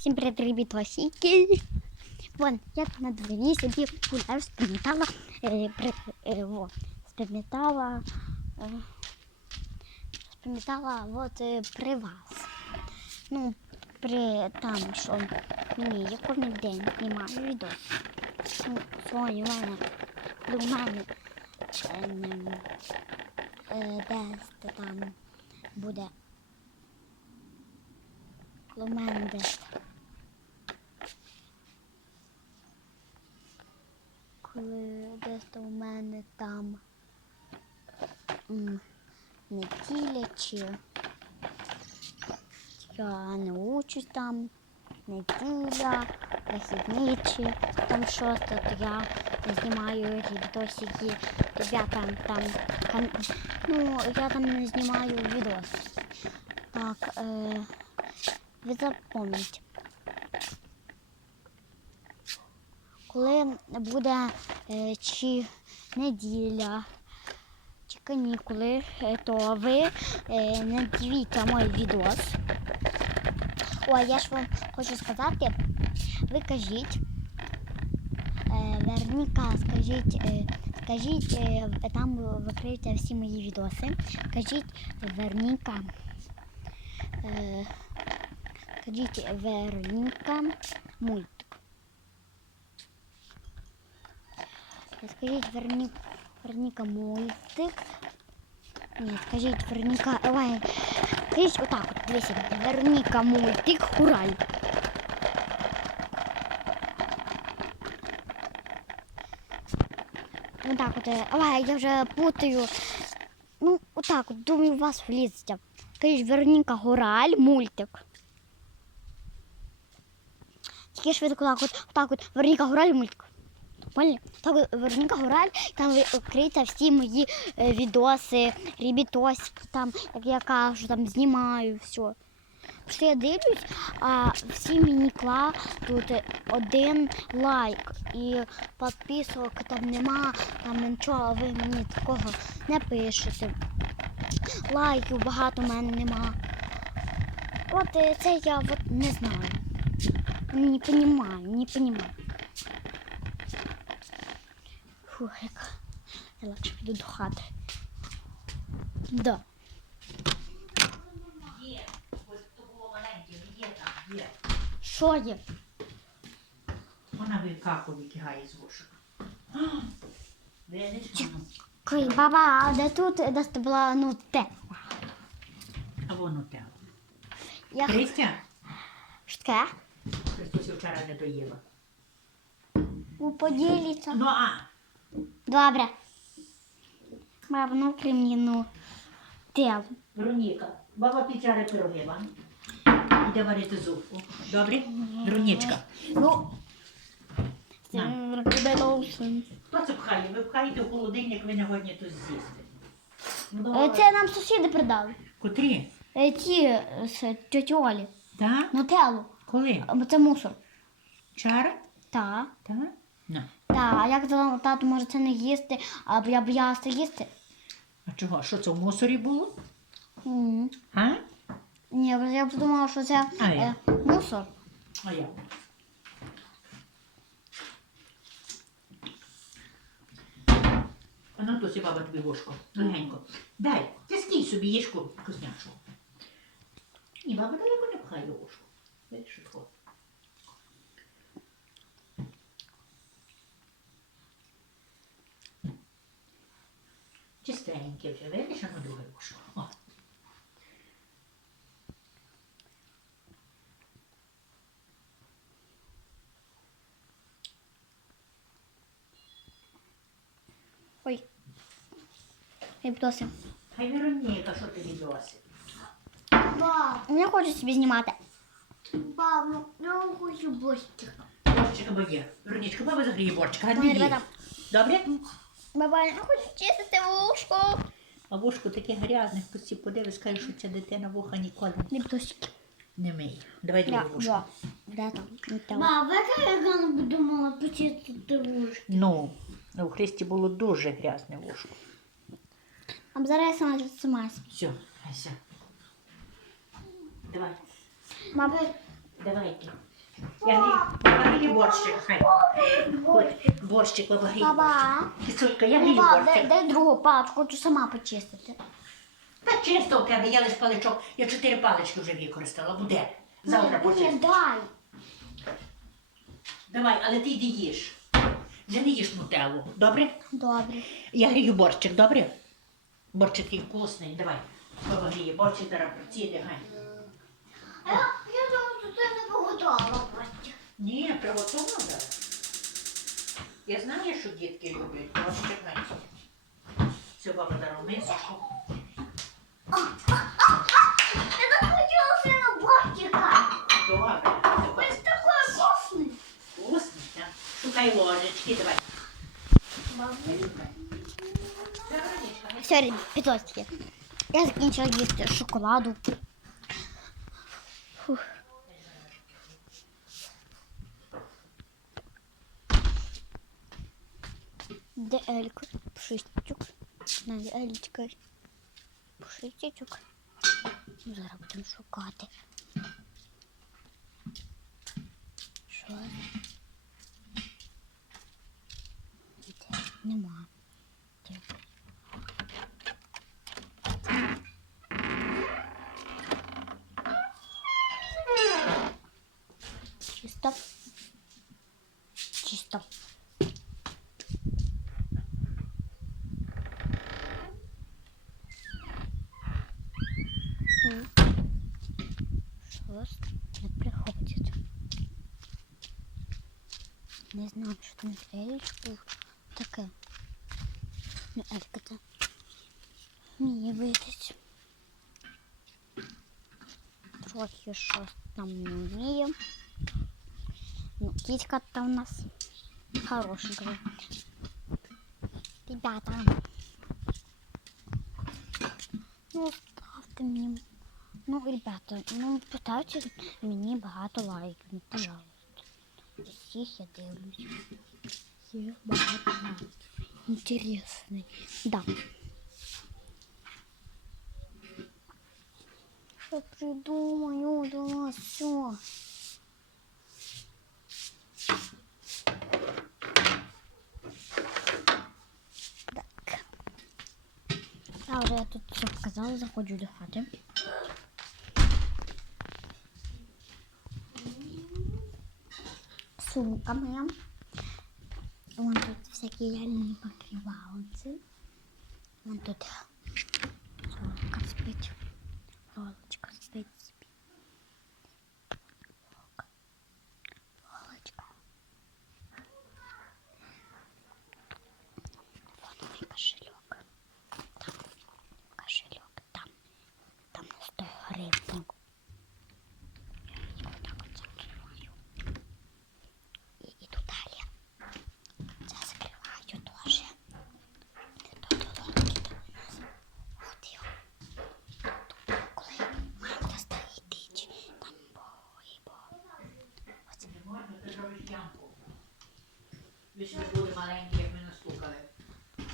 Всім привіт, ребятосики. Вон, я на дворі собі гуляю, спам'ятала, е, е, спам'ятала, е, спам'ятала от е, при вас. Ну, при там, що ні, я кожен день знімаю відео. Ну, сьогодні в мене, коли у мене е, е, десь там буде коли мене десь. Коли десь то мене там неділя чи я не учусь там, неділя, вихідні чи там щось, то я знімаю відосики, я там, там, ну, я там не знімаю відос. Так, е, ви запам'ятайте. Коли буде е, чи неділя, чи канікули, е, то ви е, не дивіться мій відос. Ой, я ж вам хочу сказати, ви кажіть, Верніка, скажіть, скажіть, там викриються всі мої відоси. Кажіть, Верніка. Скажіть Верніка мультик. Скажіть Верні... Верніка мультик. Ні, скажіть Верніка. Ой, скажіть отак от, дивіться. Верніка мультик Хураль. Отак от. е, Ой, я вже путаю. Ну, отак от, думаю, у вас влізеться. Скажіть Верніка Гораль мультик. Тільки швидко так от, так от, Вероніка Гораль мультик. Поняли? Так Вероніка Гораль, там відкриються всі мої е, відоси, ребітосики, там, як я кажу, там знімаю все. Що я дивлюсь, а всі мені кладуть один лайк і підписок там нема, там нічого, ви мені такого не пишете. Лайків багато в мене нема. От е, це я от не знаю. Не понимаю, не понимаю. Фу, як. Я лучше піду до хати. Да. Є, ось то було маленьке, є там, є. Що є? Вона викаку викигає з вушок. Видиш? Кой, баба, а де тут, де це була, ну, те? А воно те. Я... Христя, Що таке? Христуся вчора не доїла. У поділіться. Ну а, Добре. Баба, ну, мені, ну, те. Вероніка, баба пічари пироги вам. Іде варити зупу. Добре? Веронічка. Ну, На. Хто це пхає? Ви пхаєте в холодильник, ви не годні тут з'їсти. Ну. Це нам сусіди придали. Котрі? Е, Ті е, з тьоті Олі. Так? Нутеллу. Коли? А Це мусор. Вчора? Так. Так? На. Так, а як то тату може це не їсти, а я боялася їсти? А чого? Що це в мусорі було? М. А? Ні, я подумала, що це А е, мусор. А я. А ну то сі баба тобі ложку. Легенько. Дай, тискій собі їжку вкусняшу. І баба далеко не пхає ложку. Видиш, що Чистеньке вже, видиш, ну друге ложку. О. Ой. Я б Хай Вероніка, що тобі досить. Баб, я хочу собі знімати. Баб, ну я хочу борщик. Борчика бо є. Веронічка, баба загріє борчика, а Ой, не ребята. Добре? Баба, я хочу чистити вушко. А вушко таке грязне, хтось ці подивись, скаже, що ця дитина вуха ніколи Ліптосики. не миє. Давай друге вушко. во. Там? Не там. Баба, яка я не думала почистити вушки. Ну, у Христі було дуже грязне вушко. А зараз я сама сама. Все, Ася. Давай, Баба, давайте. Я борщик, хай. Ходь, борщик баба гріє. Баба, Кисулька, я грію баба, дай, борщик. дай другу паличку, хочу сама почистити. Та чисто в тебе, я лиш паличок. Я чотири палички вже використала. Буде. Завтра Ні, почистиш. дай. Давай, але ти йди їж. Вже не їж нутеллу. Добре? Добре. Я грію борщик, добре? Борщик такий вкусний. Давай. Баба гріє, борщик зараз приціде, гай. Я що ти не поготувала просто. Ні, приготувала зараз. Я знаю, що дітки люблять. Борщик гай. Все, баба зараз мисочку. Я так хотіла сина борщика. Добре. Ось такий вкусний. Вкусний, так? Шукай ложечки, давай. Вероничка, Все, підлостки. Я закінчила їсти шоколаду. Де Елька? Пушистичок. Навіть Елічка. Пушистичок. Зараз будемо шукати. Не знаю, що там Елічку таке. Ну, Елька це вміє видать. Трохи щось там не вміє. Ну, кітька там у нас хорошенькая. Ребята. Ну, ставте мені. Ну, ребята, ну поставте мені багато лайків, ну, пожалуйста. Всіх я дивлюсь. Є багато лайків. Інтересний. Да. Я придумаю до нас все. Так. А вже я тут все показала, заходжу до хати. Сумка моя. Вон тут всякие ляльные покрывалцы. Вон тут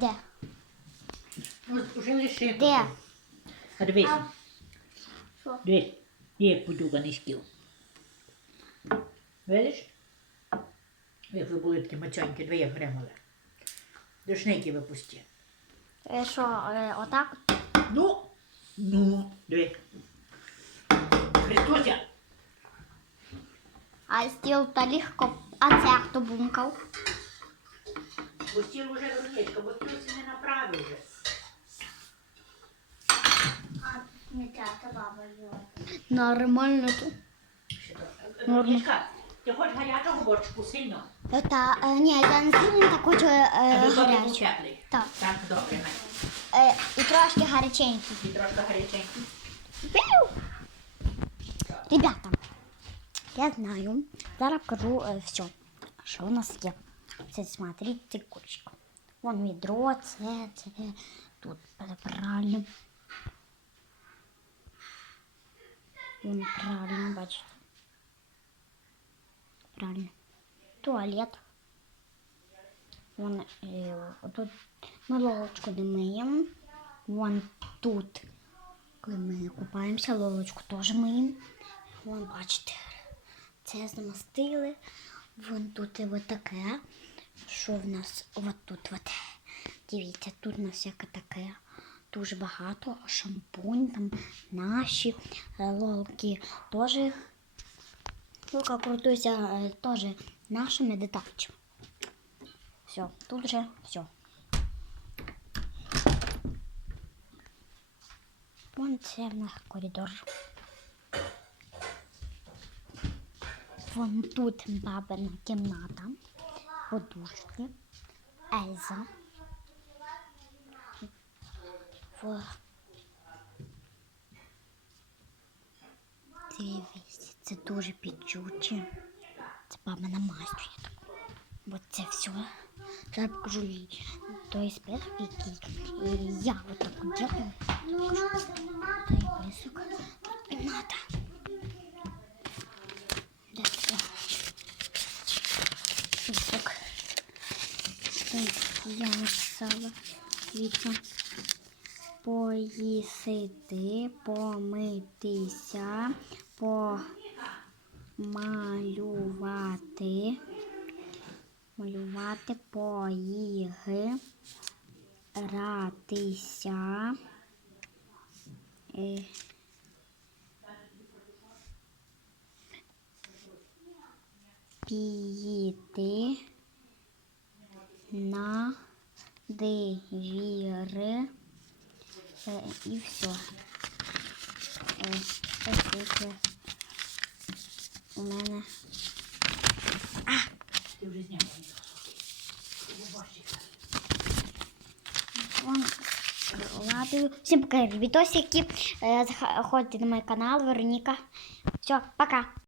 Де? Вже лиши. Де? А дивись. Що? Дивись. Є подюганий стіл. Видиш? Як ви були такі мацьонькі, дві як гремали. Дошники випусті. Е, Що, е, отак? Ну, ну, диви. Христуся, А стіл та легко. А це хто бумкав? бо стіл уже верничка, бо стіл си не направив вже. Не тата баба їла. Нормально тут. Ще то. Верничка, ти хочеш гарячого борщику сильно? Та, е, ні, я не сильно так хочу е, А ви добре гарячий. теплий. Так. Так, добре, Най. Е, і трошки гаряченький. І трошки гаряченький. Пиу! Ребята, я знаю, зараз покажу е, все, що у нас є. Це смотрите курочка. Вон відро, це, це тут правильно. Вон правильно, бачите. Правильно. Туалет. Вон е, тут ми ловочку миємо. Вон тут коли ми купаємося, лолочку теж миємо. Вон, бачите, Це замастили. Вон тут і таке. Що в нас от тут? От. Дивіться, тут у нас всяке таке. Дуже багато. Шампунь, там наші е, лолки теж. Лука крутується е, теж нашими детальчими. Все, тут вже все. Вон це в нас коридор. Вон тут бабина кімната, подушки, Ельза. Во. Дивись, це дуже підчуче. Це бабина майстер. так. Це все. Зараз покажу їй той список, який я вот так делаю. Надо. Той список. Надо. Де це? Список. Тут я написала. Дивіться. Поїсити, помитися, помалювати, малювати, поігратися. Е, Піти на і все. Е, ось таке у мене. Ти вже зняла. Вон ладую. Всім пока, відосики. Е, Заходьте на мой канал, Вероніка. Все, пока.